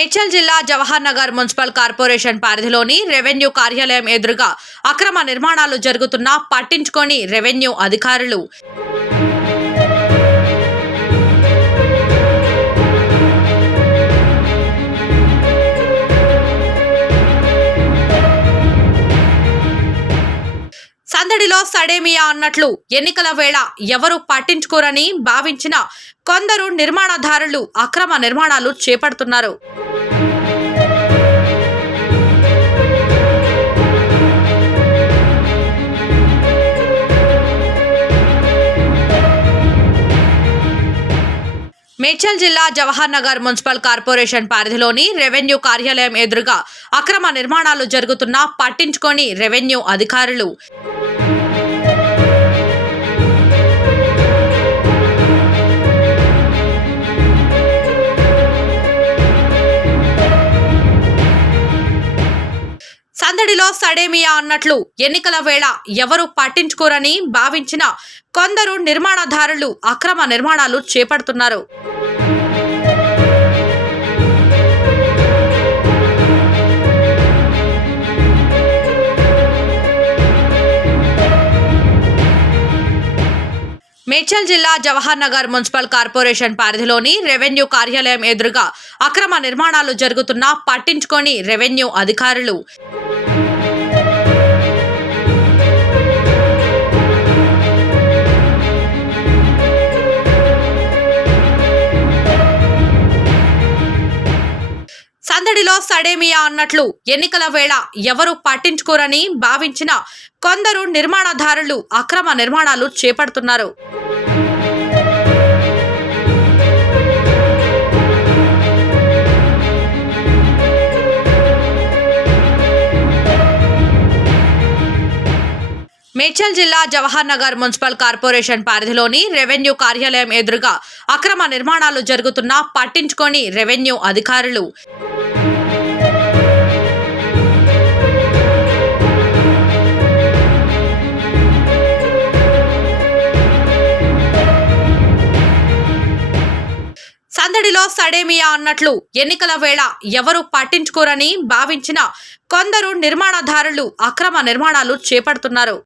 మేడ్చల్ జిల్లా Jawahar Nagar municipal corporation పరిధిలోని revenue కార్యాలయం ఎదురుగా అక్రమ నిర్మాణాలు జరుగుతున్నా పట్టించుకోని రెవెన్యూ అధికారులు. సందడిలో సడేమియా అన్నట్లు ఎన్నికల వేళ ఎవరు పట్టించుకోరని భావించిన కొందరు నిర్మాణదారులు అక్రమ నిర్మాణాలు చేపడుతున్నారు. మేడ్చల్ జిల్లా జవహర్ నగర్ మున్సిపల్ కార్పొరేషన్ పరిధిలోని రెవెన్యూ కార్యాలయం ఎదురుగా అక్రమ నిర్మాణాలు జరుగుతున్నా పట్టించుకోని రెవెన్యూ అధికారులు. సందడిలో సడేమియా అన్నట్లు ఎన్నికల వేళ ఎవరు పట్టించుకోరని భావించిన కొందరు నిర్మాణదారులు అక్రమ నిర్మాణాలు చేపడుతున్నారు. మేడ్చల్ జిల్లా జవహర్ నగర్ మున్సిపల్ కార్పొరేషన్ పరిధిలోని రెవెన్యూ కార్యాలయం ఎదురుగా అక్రమ నిర్మాణాలు జరుగుతున్నా పట్టించుకోని రెవెన్యూ అధికారులు. సందడిలో సడేమియా అన్నట్లు ఎన్నికల వేళ ఎవరు పట్టించుకోరని భావించిన కొందరు నిర్మాణదారులు అక్రమ నిర్మాణాలు చేపడుతున్నారు. మేడ్చల్ జిల్లా జవహర్ నగర్ మున్సిపల్ కార్పొరేషన్ పరిధిలోని రెవెన్యూ కార్యాలయం ఎదురుగా అక్రమ నిర్మాణాలు జరుగుతున్నా పట్టించుకోని రెవెన్యూ అధికారులు. సందడిలో సడేమియా అన్నట్లు ఎన్నికల వేళ ఎవరు పట్టించుకోరని భావించిన కొందరు నిర్మాణదారులు అక్రమ నిర్మాణాలు చేపడుతున్నారు.